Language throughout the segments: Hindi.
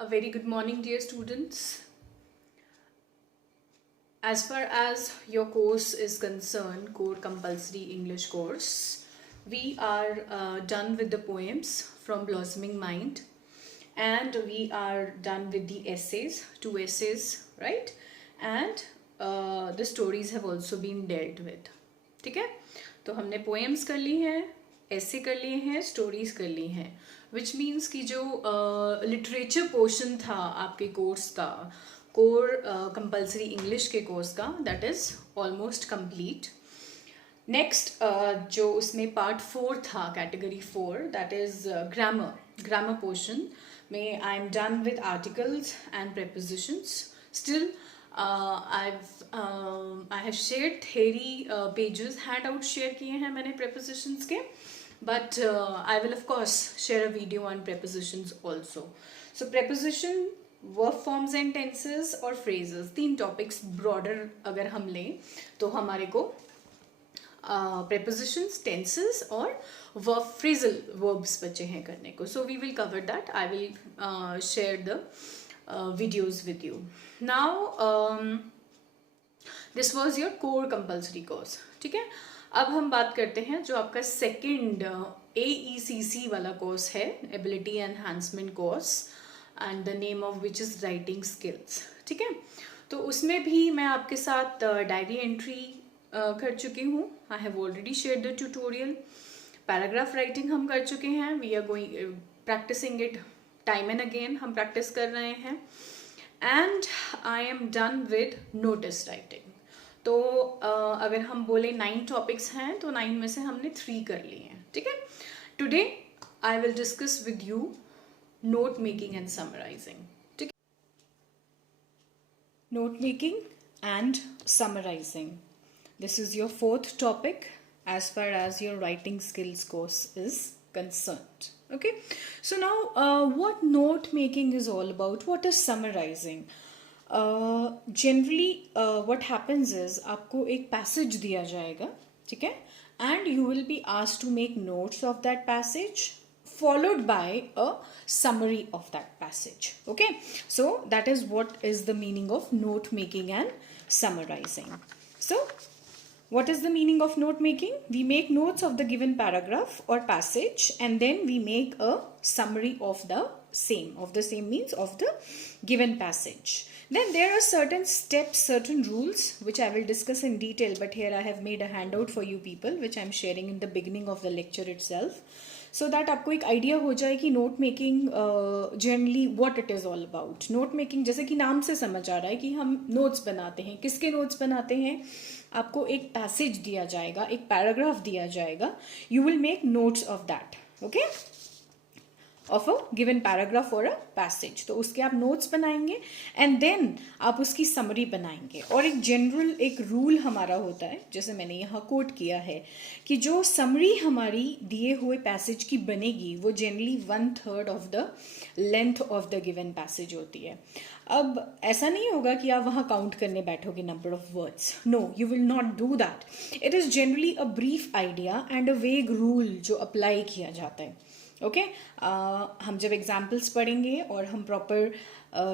A very good morning, dear students. As far as your course is concerned, core compulsory English course, we are done with the poems from Blossoming Mind, and we are done with the essays, 2 essays, right? And the stories have also been dealt with. ठीक है, तो हमने poems कर ली हैं, essay कर लिए हैं, stories कर ली हैं, which means कि जो literature portion था आपके कोर्स का, कोर कंपल्सरी इंग्लिश के कोर्स का, that is almost complete. Next जो उसमें पार्ट 4 था, category 4, that is grammar portion में I am done with articles and prepositions. Still I have shared theory pages, handout share किए हैं मैंने prepositions के, but I will of course share a video on prepositions also. So preposition, verb forms and tenses और फ्रेजेस, 3 टॉपिक्स ब्रॉडर अगर हम लें तो हमारे को prepositions, टेंसेस और वर्ब फ्रेजल वर्ब्स बचे हैं करने को. So we will cover that. I will share the videos with you. Now this was your core compulsory course. ठीक है, अब हम बात करते हैं जो आपका सेकेंड AECC वाला कोर्स है, ability enhancement course, and the name of which is writing skills. ठीक है, तो उसमें भी मैं आपके साथ डायरी एंट्री कर चुकी हूँ. I have already share the tutorial. Paragraph writing हम कर चुके हैं. We are going practising it time and again. हम प्रैक्टिस कर रहे हैं. And I am done with notice writing. तो अगर हम बोले 9 टॉपिक्स हैं तो 9 में से हमने 3 कर लिए हैं. ठीक है, today I will discuss with you note making and summarizing. Note making and summarizing. This is your 4th topic as far as your writing skills course is concerned. Okay, so now what note making is all about, what is summarizing? Generally what happens is आपको एक passage दिया जाएगा, ठीक है, and you will be asked to make notes of that passage followed by a summary of that passage. Okay, so that is what is the meaning of note making and summarizing. So what is the meaning of note making? We make notes of the given paragraph or passage and then we make a summary of the same means of the given passage. Then there are certain steps, certain rules which I will discuss in detail, but here I have made a handout for you people which I am sharing in the beginning of the lecture itself, so that आपको एक आइडिया हो जाए कि note making generally what it is all about. Note making जैसे कि नाम से समझ आ रहा है कि हम नोट्स बनाते हैं. किसके नोट्स बनाते हैं? आपको एक पैसेज दिया जाएगा, एक पैराग्राफ दिया जाएगा. You will make notes of that. Okay, of a given paragraph और अ पैसेज. तो उसके आप नोट्स बनाएंगे एंड देन आप उसकी समरी बनाएंगे. और एक जनरल एक रूल हमारा होता है, जैसे मैंने यहाँ कोट किया है, कि जो समरी हमारी दिए हुए पैसेज की बनेगी वो generally 1/3 of the length of the given passage होती है. अब ऐसा नहीं होगा कि आप वहाँ काउंट करने बैठोगे number of words. No, you will not do that. It is generally a brief idea and a vague rule जो अप्लाई किया जाता है. ओके, हम जब एग्जाम्पल्स पढ़ेंगे और हम प्रॉपर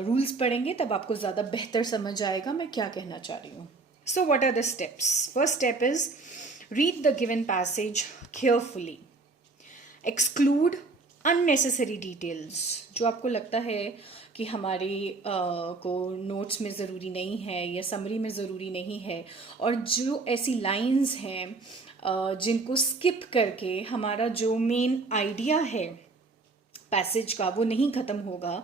रूल्स पढ़ेंगे तब आपको ज़्यादा बेहतर समझ आएगा मैं क्या कहना चाह रही हूँ. So what are the steps? First step is read the given passage carefully. Exclude unnecessary details. जो आपको लगता है कि हमारे को नोट्स में ज़रूरी नहीं है या समरी में ज़रूरी नहीं है, और जो ऐसी लाइंस हैं जिनको स्किप करके हमारा जो मेन आइडिया है पैसेज का वो नहीं ख़त्म होगा,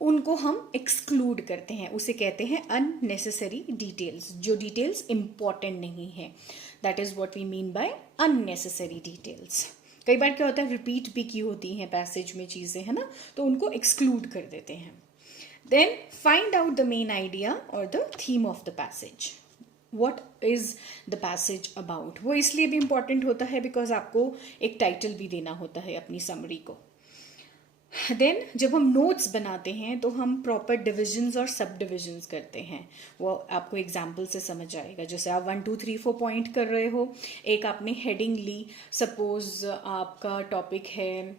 उनको हम एक्सक्लूड करते हैं. उसे कहते हैं अननेसेसरी डिटेल्स. जो डिटेल्स इम्पॉर्टेंट नहीं है, that is what we mean by unnecessary details. कई बार क्या होता है, रिपीट भी की होती हैं पैसेज में चीज़ें, है ना, तो उनको एक्सक्लूड कर देते हैं. Then find out the main idea और the theme of the passage. What is the passage about? वो इसलिए भी इम्पॉर्टेंट होता है बिकॉज आपको एक टाइटल भी देना होता है अपनी समरी को. देन जब हम नोट्स बनाते हैं तो हम प्रॉपर डिविजन्स और सब डिविजन्स करते हैं. वो आपको एग्जाम्पल से समझ आएगा. जैसे आप 1 2 3 4 पॉइंट कर रहे हो, एक आपने हेडिंग ली. सपोज आपका टॉपिक है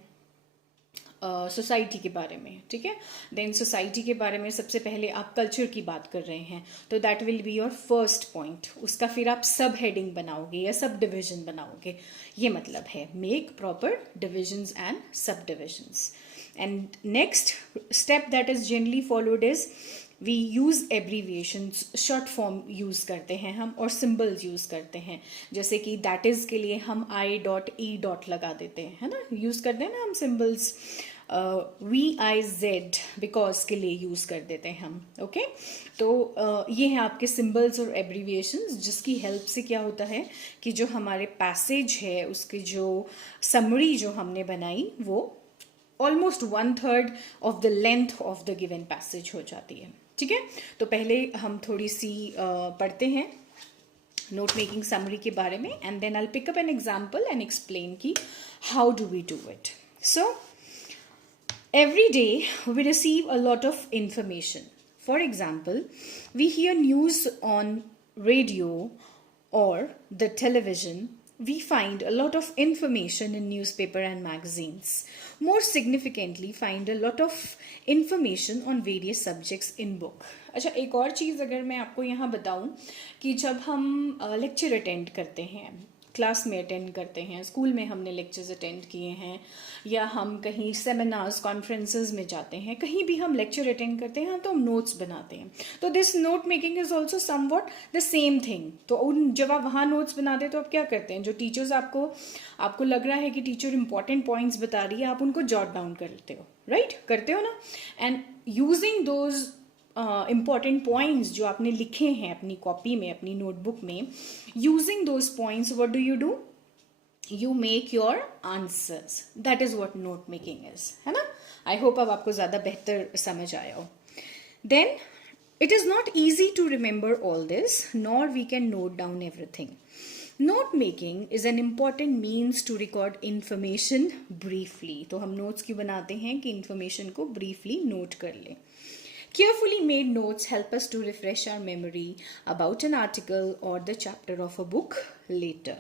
सोसाइटी के बारे में, ठीक है. देन सोसाइटी के बारे में सबसे पहले आप कल्चर की बात कर रहे हैं, तो that will be your first point. उसका फिर आप सब हेडिंग बनाओगे या सब डिविजन बनाओगे. ये मतलब है make proper divisions and subdivisions. And next step that is generally followed is we use abbreviations, short form use करते हैं हम, और सिम्बल्स यूज़ करते हैं. जैसे कि दैट इज़ के लिए हम I.E. लगा देते हैं, है ना, यूज़ करते हैं ना हम सिम्बल्स. VIZ बिकॉज के लिए यूज़ कर देते हैं हम. ओके, तो ये हैं आपके सिम्बल्स और एब्रीविएशंस, जिसकी हेल्प से क्या होता है कि जो हमारे पैसेज है उसकी जो समरी जो हमने बनाई वो almost 1/3 of the length of the given passage हो जाती है. ठीक है, तो पहले हम थोड़ी सी पढ़ते हैं नोट मेकिंग समरी के बारे में, and then I pick up an example and explain की how do we do it. So every day we receive a lot of information. For example, we hear news on radio or the television. We find a lot of information in newspaper and magazines. More significantly, find a lot of information on various subjects in book. अच्छा, एक और चीज़ अगर मैं आपको यहाँ बताऊँ कि जब हम लेक्चर अटेंड करते हैं, क्लास में अटेंड करते हैं, स्कूल में हमने लेक्चर्स अटेंड किए हैं, या हम कहीं सेमिनार्स कॉन्फ्रेंसेस में जाते हैं, कहीं भी हम लेक्चर अटेंड करते हैं तो हम नोट्स बनाते हैं. तो this note making is also somewhat the same thing. तो उन जब आप वहाँ नोट्स बनाते हैं तो आप क्या करते हैं, जो टीचर्स आपको लग रहा है कि टीचर इंपॉर्टेंट पॉइंट्स बता रही है, आप उनको जॉट डाउन करते हो, राइट, करते हो ना. And using those important points जो आपने लिखे हैं अपनी कॉपी में, अपनी नोटबुक में, using those points what do you do? You make your answers. That is what note making is, है ना. I hope अब आपको ज़्यादा बेहतर समझ आया हो. Then it is not easy to remember all this, nor we can note down everything. Note making is an important means to record information briefly. तो हम notes क्यों बनाते हैं कि information को briefly note कर लें. Carefully made notes help us to refresh our memory about an article or the chapter of a book later.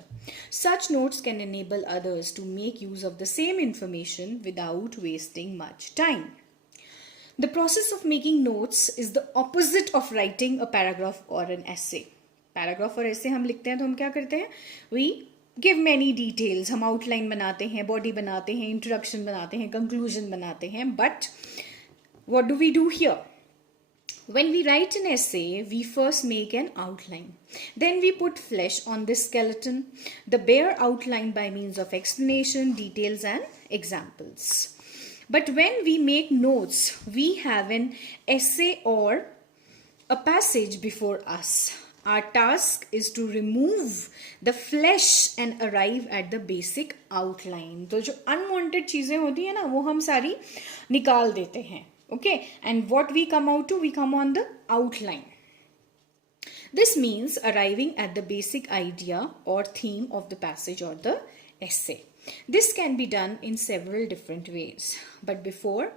Such notes can enable others to make use of the same information without wasting much time. The process of making notes is the opposite of writing a paragraph or an essay. Paragraph और essay हम लिखते हैं तो हम क्या करते हैं, we give many details. हम outline बनाते हैं, body बनाते हैं, introduction बनाते हैं, conclusion बनाते हैं. But what do we do here? When we write an essay, we first make an outline. Then we put flesh on this skeleton, the bare outline by means of explanation, details and examples. But when we make notes, we have an essay or a passage before us. Our task is to remove the flesh and arrive at the basic outline. तो जो unwanted चीज़ें होती है ना, वो हम सारी निकाल देते हैं. Okay, and what we come on the outline. This means arriving at the basic idea or theme of the passage or the essay. This can be done in several different ways. But before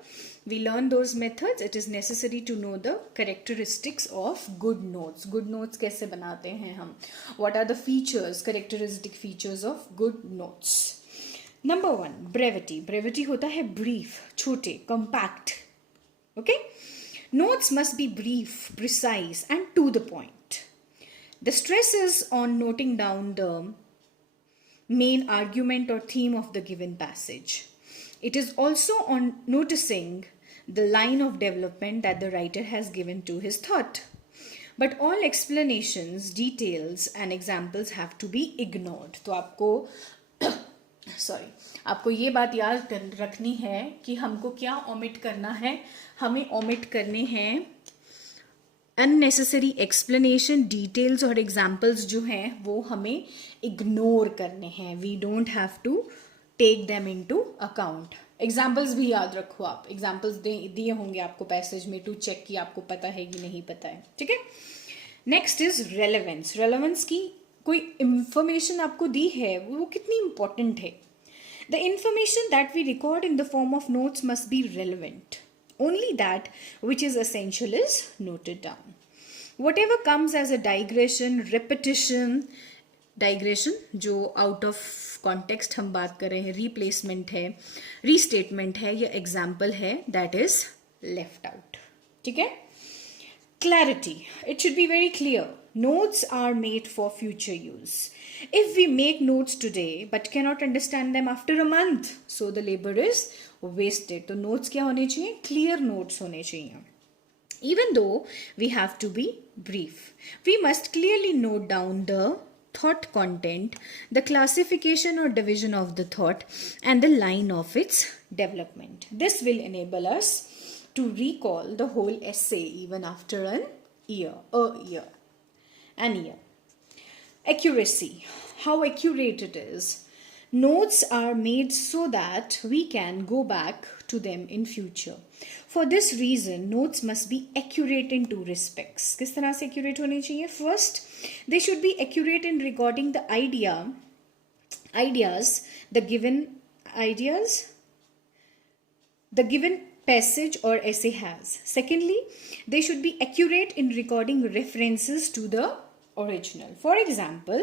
we learn those methods, it is necessary to know the characteristics of good notes. Good notes कैसे बनाते हैं हम? What are the features, characteristic features of good notes? Number 1, brevity. Brevity होता है brief, छोटे, compact. Okay? Notes must be brief, precise and to the point. The stress is on noting down the main argument or theme of the given passage. It is also on noticing the line of development that the writer has given to his thought. But all explanations, details and examples have to be ignored. तो आपको ये बात याद रखनी है कि हमको क्या ओमिट करना है. हमें ओमिट करने हैं अननेसेसरी एक्सप्लेनेशन, डिटेल्स और एग्जाम्पल्स जो हैं वो हमें इग्नोर करने हैं. We don't have to take them into account. Examples भी याद रखो आप, एग्जाम्पल्स दिए होंगे आपको पैसेज में, टू चेक कि आपको पता है कि नहीं पता है. ठीक है. Next is relevance. रेलेवेंस की कोई इंफॉर्मेशन आपको दी है वो कितनी इंपॉर्टेंट है. The information that we record in the form of notes must be relevant. Only that which is essential is noted down. Whatever comes as a digression, repetition, digression जो आउट ऑफ कॉन्टेक्स्ट हम बात कर रहे हैं, रिप्लेसमेंट है, रीस्टेटमेंट है या एग्जाम्पल है, दैट इज लेफ्ट आउट. ठीक है. Clarity. It should be very clear. Notes are made for future use. If we make notes today but cannot understand them after a month, so the labor is wasted. तो notes क्या होने चाहिए? Clear notes होने चाहिए. Even though we have to be brief, we must clearly note down the thought content, the classification or division of the thought, and the line of its development. This will enable us to recall the whole essay even after an year. Accuracy. How accurate it is. Notes are made so that we can go back to them in future. For this reason, notes must be accurate in two respects. किस तरह से accurate होने चाहिए? First, they should be accurate in recording the the given passage or essay has. Secondly, they should be accurate in recording references to the original. For example,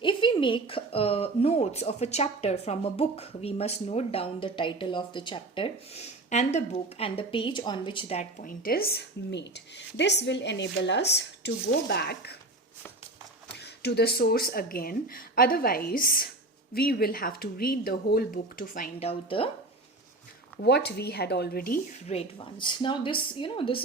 if we make notes of a chapter from a book, we must note down the title of the chapter and the book and the page on which that point is made. This will enable us to go back to the source again. Otherwise, we will have to read the whole book to find out what we had already read once. Now this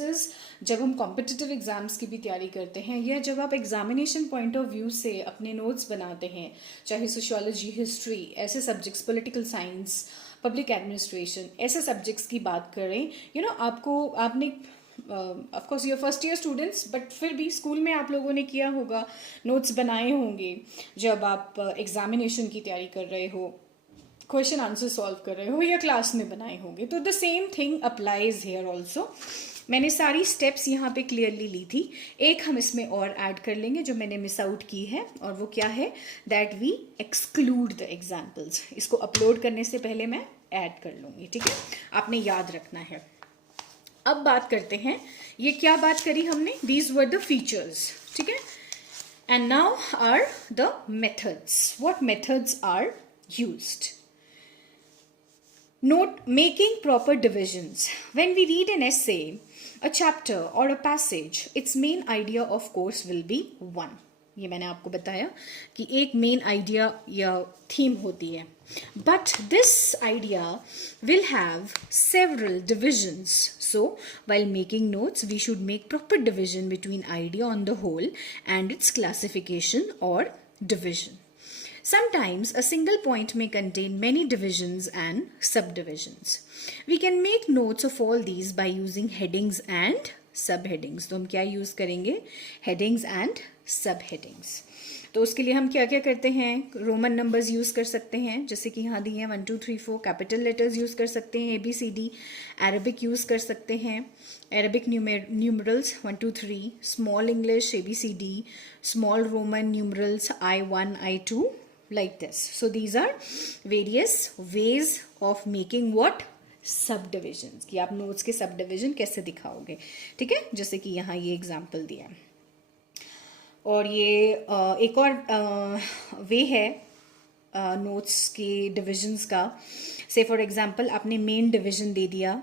is जब हम कॉम्पिटिटिव एग्जाम्स की भी तैयारी करते हैं या जब आप एग्जामिनेशन पॉइंट ऑफ व्यू से अपने नोट्स बनाते हैं, चाहे सोशियोलॉजी, हिस्ट्री, ऐसे subjects, political science, public administration, ऐसे सब्जेक्ट्स की बात करें, आपने of course your first year students, but फिर भी स्कूल में आप लोगों ने किया होगा, नोट्स बनाए होंगे जब आप एग्जामिनेशन की तैयारी कर रहे हो, क्वेश्चन आंसर सॉल्व कर रहे हो या क्लास में बनाए होंगे. तो the same thing applies here also. मैंने सारी स्टेप्स यहाँ पे क्लियरली ली थी. एक हम इसमें और ऐड कर लेंगे जो मैंने मिस आउट की है, और वो क्या है? That we exclude the examples. इसको अपलोड करने से पहले मैं ऐड कर लूँगी. ठीक है, आपने याद रखना है. अब बात करते हैं, ये क्या बात करी हमने? These were the features. ठीक है, and now are the methods. What methods are used? Note making proper divisions. When we read an essay, a chapter or a passage, its main idea of course will be one. ये मैंने आपको बताया कि एक मेन आइडिया या थीम होती है, but this idea will have several divisions. So while making notes, we should make proper division between idea on the whole and its classification or division. Sometimes a single point may contain many divisions and subdivisions. We can make notes of all these by using headings and subheadings. तो हम क्या यूज करेंगे? headings and subheadings. तो उसके लिए हम क्या क्या करते हैं? रोमन नंबर्स यूज कर सकते हैं, जैसे कि यहाँ दिए हैं 1 2 3 4. कैपिटल लेटर्स यूज कर सकते हैं, ABCD. अरेबिक यूज कर सकते हैं, Arabic numerals 1 2 3. Small English ABCD, small Roman numerals I1 I2, like this. So these are various ways of making what? Subdivisions. कि आप नोट्स के सबडिविजन कैसे दिखाओगे. ठीक है, जैसे कि यहाँ ये एग्जाम्पल दिया. और ये एक और वे है नोट्स के डिविजन्स का. से फॉर एग्जाम्पल आपने मेन डिविजन दे दिया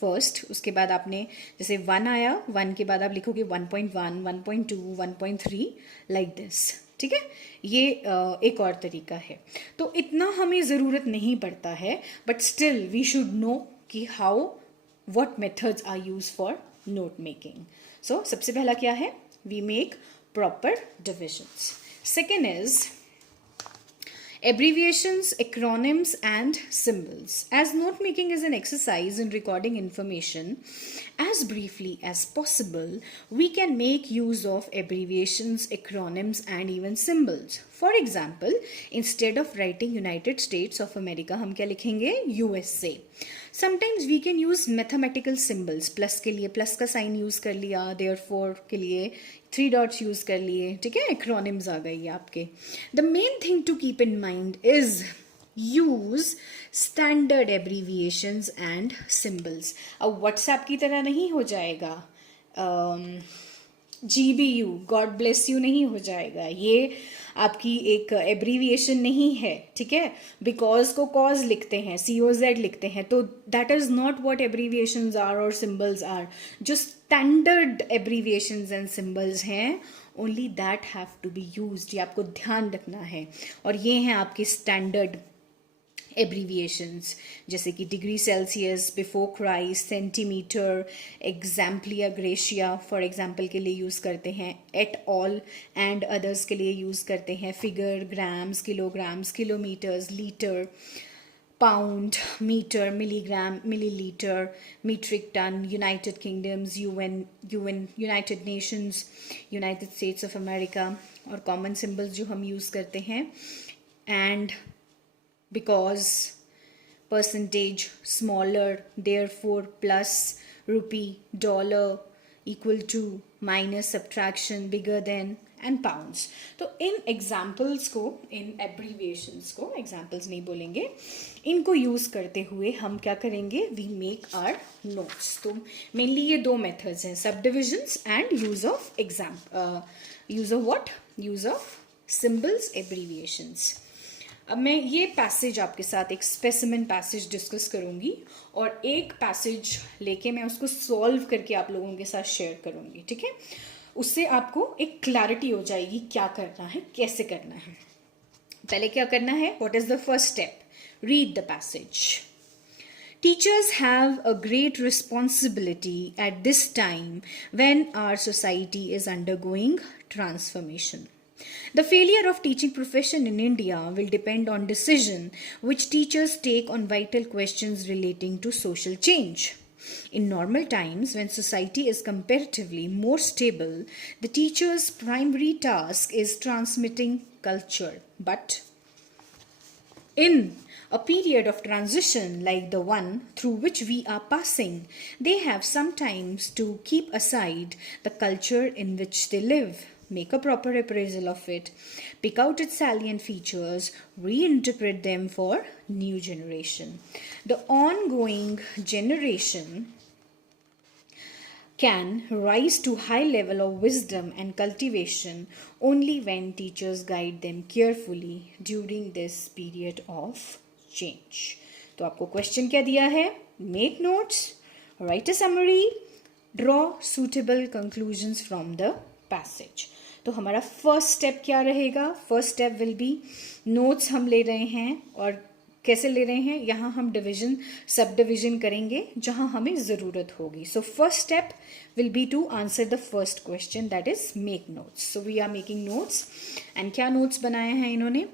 फर्स्ट, उसके बाद आपने जैसे 1 आया, 1 के बाद आप लिखोगे 1.1 1.2 1.3 लाइक दिस. ठीक है, ये एक और तरीका है. तो इतना हमें ज़रूरत नहीं पड़ता है, but still we should know कि how what methods are use for note making. So सबसे पहला क्या है? We make proper divisions. Second is abbreviations, acronyms and symbols. As note making is an exercise in recording information as briefly as possible, we can make use of abbreviations, acronyms and even symbols. For example, instead of writing United States of America, हम क्या लिखेंगे? USA. Sometimes we can use mathematical symbols. Plus के लिए प्लस का साइन यूज कर लिया, therefore के लिए 3 डॉट्स यूज कर लिए. ठीक है, एक्रोनिम्स आ गई आपके. The main thing to keep in mind is use standard abbreviations and symbols. अब व्हाट्सएप की तरह नहीं हो जाएगा. GBU, गॉड ब्लेस यू नहीं हो जाएगा, ये आपकी एक एब्रीविएशन नहीं है, ठीक है। बिकॉज को कॉज लिखते हैं, COZ लिखते हैं, तो that is not what abbreviations are और सिंबल्स आर। जो स्टैंडर्ड एब्रीविएशंस एंड सिंबल्स हैं only that have to be used, ये आपको ध्यान रखना है। और ये हैं आपके स्टैंडर्ड एब्रीविएशंस, जैसे कि degree Celsius, before Christ, centimetre, exempli gratia for example के लिए यूज़ करते हैं, एट ऑल एंड अदर्स के लिए यूज़ करते हैं, figure, grams, kilograms, kilometres, litre, pound, metre, milligram, millilitre, metric ton, United Kingdoms, UN, United Nations, United States of America, और कॉमन सिंबल्स जो हम यूज़ करते हैं, and, because, percentage, smaller, therefore, plus, rupee, dollar, equal to, minus, subtraction, bigger than, and pounds। तो इन एग्जाम्पल्स को, इन एब्रीविएशंस को, एग्जाम्पल्स नहीं बोलेंगे, इनको यूज करते हुए हम क्या करेंगे, वी मेक आवर नोट्स। तो मेनली ये दो मेथड्स हैं, सब divisions and use of use of what, use of symbols, abbreviations. अब मैं ये पैसेज आपके साथ एक स्पेसिमेन पैसेज डिस्कस करूंगी और एक पैसेज लेके मैं उसको सॉल्व करके आप लोगों के साथ शेयर करूंगी, ठीक है। उससे आपको एक क्लैरिटी हो जाएगी क्या करना है, कैसे करना है। पहले क्या करना है, what is the first step, read the passage. Teachers have a great responsibility at this time when our society is undergoing transformation. The failure of teaching profession in India will depend on decision which teachers take on vital questions relating to social change. In normal times, when society is comparatively more stable, the teacher's primary task is transmitting culture. But in a period of transition like the one through which we are passing, they have sometimes to keep aside the culture in which they live, make a proper appraisal of it, pick out its salient features, reinterpret them for new generation. The ongoing generation can rise to high level of wisdom and cultivation only when teachers guide them carefully during this period of change. तो आपको क्वेश्चन क्या दिया है, make notes, right a summary, draw suitable conclusions from the passage. तो हमारा फर्स्ट स्टेप क्या रहेगा, first step will B, notes हम ले रहे हैं और कैसे ले रहे हैं, यहाँ हम डिवीजन, सब डिवीजन करेंगे जहाँ हमें ज़रूरत होगी। So first step will be to answer the first question, that is make notes. So we are making notes and क्या नोट्स बनाए हैं इन्होंने,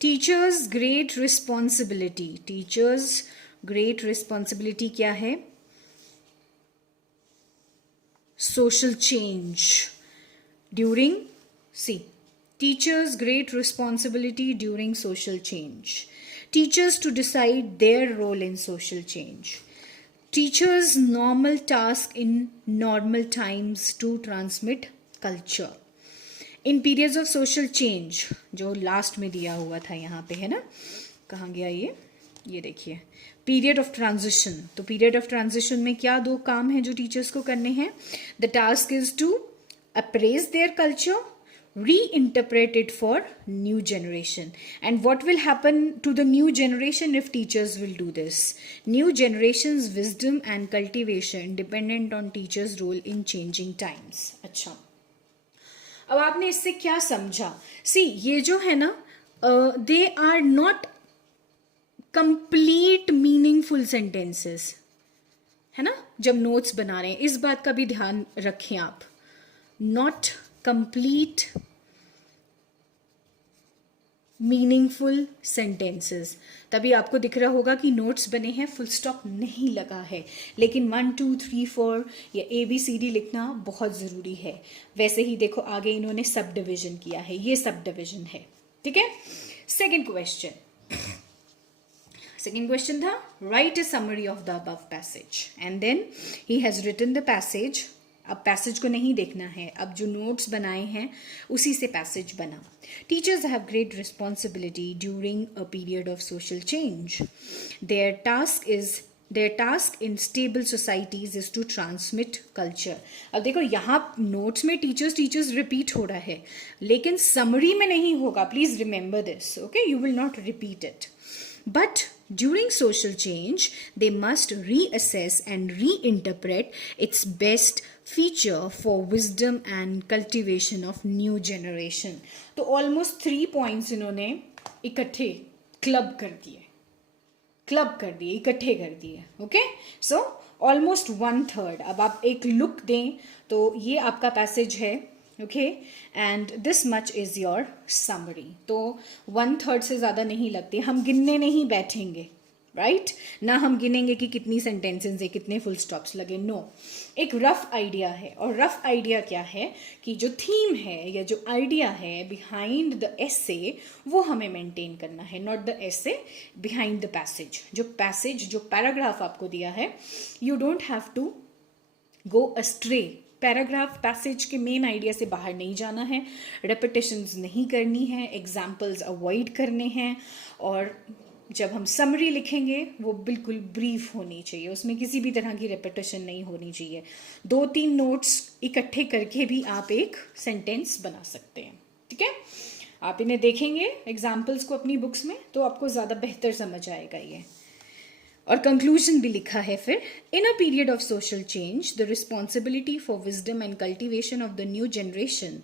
teachers great responsibility, teachers great responsibility क्या है, social change during, see, teachers great responsibility during social change, teachers to decide their role in social change, teachers normal task in normal times to transmit culture, in periods of social change, जो लास्ट में दिया हुआ था यहाँ पे है ना, कहाँ गया ये देखिए, पीरियड ऑफ ट्रांजिशन। तो पीरियड ऑफ ट्रांजिशन में क्या दो काम हैं जो टीचर्स को करने हैं, the task is to appraise their culture, reinterpret it for new generation. And what will happen to the new generation if teachers will do this? New generation's wisdom and cultivation dependent on teachers' role in changing times. अच्छा, अब आपने इससे क्या समझा, सी ये जो है ना, they are not complete meaningful sentences, है ना। जब नोट्स बना रहे हैं इस बात का भी ध्यान रखें आप, नॉट कंप्लीट मीनिंगफुल सेंटेंसेस, तभी आपको दिख रहा होगा कि नोट्स बने हैं, फुल स्टॉप नहीं लगा है, लेकिन 1 2 3 4 या ABCD लिखना बहुत ज़रूरी है। वैसे ही देखो आगे इन्होंने सब डिविजन किया है, ये सब डिविजन है, ठीक है। सेकेंड क्वेश्चन था, write a summary of the above passage, and then he has written the passage. अब पैसेज को नहीं देखना है, अब जो नोट्स बनाए हैं उसी से पैसेज बना। Teachers have great responsibility during a period of social change, there task is Their task in stable societies is to transmit culture. अब देखो यहाँ नोट्स में टीचर्स रिपीट हो रहा है, लेकिन समरी में नहीं होगा. Please remember this, okay? You will not repeat it. But during social change, they must reassess and reinterpret its best feature for wisdom and cultivation of new generation. तो almost 3 points इन्होंने इकट्ठे क्लब कर दिए, इकट्ठे कर दिए. Okay, so almost 1/3. अब आप एक लुक दें तो ये आपका पैसेज है. Okay, and this much is your summary. तो 1/3 से ज़्यादा नहीं लगती. हम गिनने नहीं बैठेंगे, राइट? ना हम गिनेंगे कि कितनी सेंटेंसेस है, कितने फुल स्टॉप्स लगे. नो, एक रफ आइडिया है. और रफ आइडिया क्या है कि जो थीम है या जो आइडिया है बिहाइंड द एसे, वो हमें मेंटेन करना है. Not the essay, behind the passage. जो पैराग्राफ आपको दिया है, you don't have to go astray. Paragraph passage के मेन आइडिया से बाहर नहीं जाना है, रेपिटेशंस नहीं करनी है, एग्जाम्पल्स अवॉइड करने हैं. और जब हम समरी लिखेंगे वो बिल्कुल ब्रीफ होनी चाहिए, उसमें किसी भी तरह की रेपिटेशन नहीं होनी चाहिए. 2-3 नोट्स इकट्ठे करके भी आप एक सेंटेंस बना सकते हैं. ठीक है, आप इन्हें देखेंगे एग्जाम्पल्स को अपनी बुक्स में तो आपको ज़्यादा बेहतर समझ आएगा ये. और कंक्लूजन भी लिखा है फिर. In a period of social change the responsibility for wisdom and cultivation of the new generation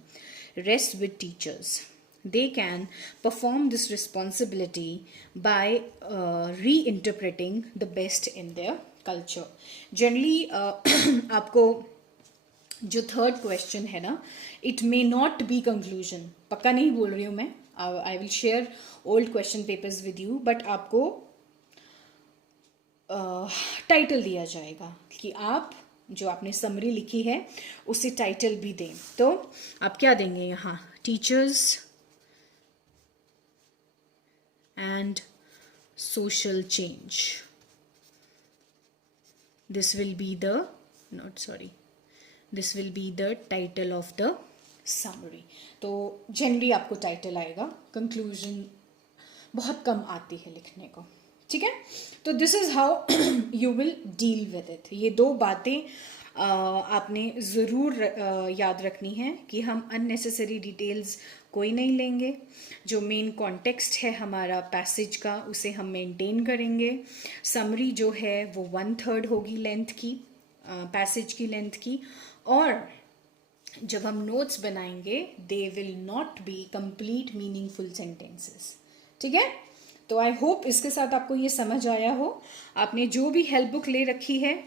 rest with teachers. They can perform this responsibility by reinterpreting the best in their culture. Generally, आपको जो थर्ड क्वेश्चन है ना, it may not be conclusion. पक्का नहीं बोल रही हूँ मैं. आई will share old question papers with you, but आपको टाइटल दिया जाएगा कि आप जो आपने समरी लिखी है उसे टाइटल भी दें. तो आप क्या देंगे यहाँ? Teachers and social change. This will be the title of the summary. तो जनरली आपको टाइटल आएगा, कंक्लूजन बहुत कम आती है लिखने को. ठीक है, तो this is how you will deal with it. ये 2 बातें आपने ज़रूर याद रखनी है कि हम अननेसेसरी डिटेल्स कोई नहीं लेंगे. जो मेन कॉन्टेक्स्ट है हमारा पैसेज का, उसे हम मेंटेन करेंगे. समरी जो है वो 1/3 होगी लेंथ की, पैसेज की लेंथ की. और जब हम नोट्स बनाएंगे they will not be complete meaningful sentences. ठीक है, तो आई होप इसके साथ आपको ये समझ आया हो. आपने जो भी हेल्प बुक ले रखी है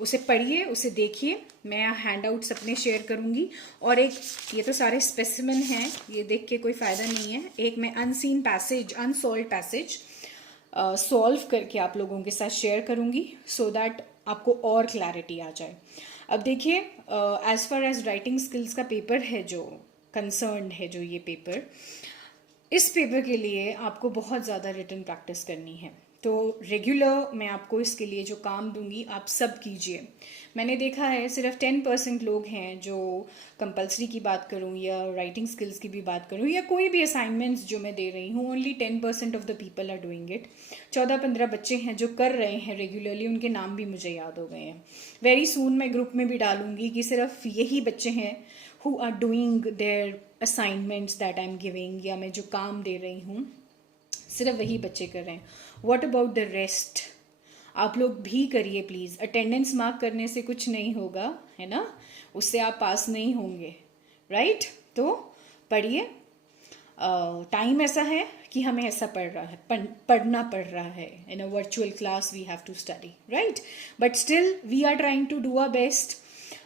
उसे पढ़िए, उसे देखिए. मैं हैंड आउट्स अपने शेयर करूंगी. और एक, ये तो सारे स्पेसिमेन हैं, ये देख के कोई फ़ायदा नहीं है. एक मैं unseen passage, unsolved passage solve करके आप लोगों के साथ शेयर करूंगी, सो दैट आपको और क्लैरिटी आ जाए. अब देखिए, as far as writing skills का पेपर है जो कंसर्न है, जो ये पेपर, इस पेपर के लिए आपको बहुत ज़्यादा रिटन प्रैक्टिस करनी है. तो रेगुलर मैं आपको इसके लिए जो काम दूंगी आप सब कीजिए. मैंने देखा है सिर्फ 10% लोग हैं जो कंपलसरी की बात करूं या राइटिंग स्किल्स की भी बात करूं या कोई भी असाइनमेंट्स जो मैं दे रही हूं, only 10% of the people are doing it. 14-15 बच्चे हैं जो कर रहे हैं रेगुलरली, उनके नाम भी मुझे याद हो गए हैं. वेरी सून मैं ग्रुप में भी डालूंगी कि सिर्फ यही बच्चे हैं who are doing their assignments that I am giving, या मैं जो काम दे रही हूँ सिर्फ वही बच्चे कर रहे हैं. What about the rest? आप लोग भी करिए प्लीज़. अटेंडेंस मार्क करने से कुछ नहीं होगा, है ना? उससे आप पास नहीं होंगे, राइट? तो पढ़िए. टाइम ऐसा है कि हमें ऐसा पढ़ना पड़ रहा है. In a virtual class we have to study, right? But still we are trying to do our best.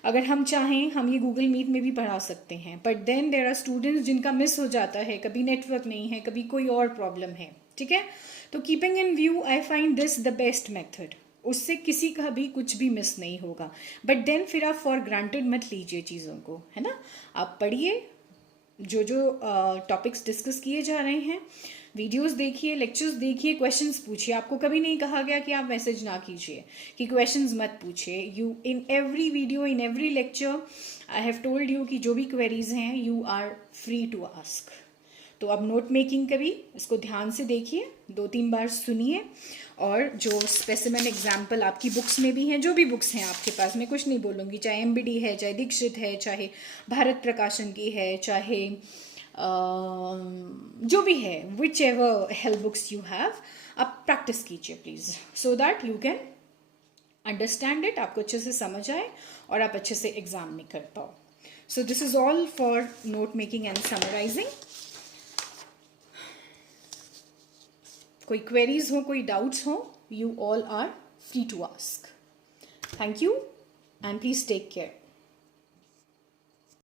अगर हम चाहें हम ये गूगल मीट में भी पढ़ा सकते हैं, but then there are students जिनका मिस हो जाता है, कभी नेटवर्क नहीं है, कभी कोई और प्रॉब्लम है. ठीक है, तो keeping in view I find this the best method. उससे किसी का भी कुछ भी मिस नहीं होगा. बट देन फिर आप फॉर ग्रांटेड मत लीजिए चीज़ों को, है ना? आप पढ़िए, जो टॉपिक्स डिस्कस किए जा रहे हैं, वीडियोस देखिए, लेक्चर्स देखिए, क्वेश्चंस पूछिए. आपको कभी नहीं कहा गया कि आप मैसेज ना कीजिए, कि क्वेश्चंस मत पूछिए. You in every video, in every lecture I have told you कि जो भी क्वेरीज हैं you are free to ask. तो अब नोट मेकिंग कभी इसको ध्यान से देखिए, 2-3 बार सुनिए और जो स्पेसिमेन एग्जाम्पल आपकी बुक्स में भी हैं, जो भी बुक्स हैं आपके पास, मैं कुछ नहीं बोलूँगी, चाहे एमबीडी है, चाहे दीक्षित है, चाहे भारत प्रकाशन की है, चाहे जो भी है, which ever help books you have, आप प्रैक्टिस कीजिए please, so that you can understand it, आपको अच्छे से समझ आए और आप अच्छे से एग्जाम में कर पाओ. So this is all for note making and summarising. कोई क्वेरीज हो, कोई डाउट्स हो, you all are free to ask. Thank you and please take care.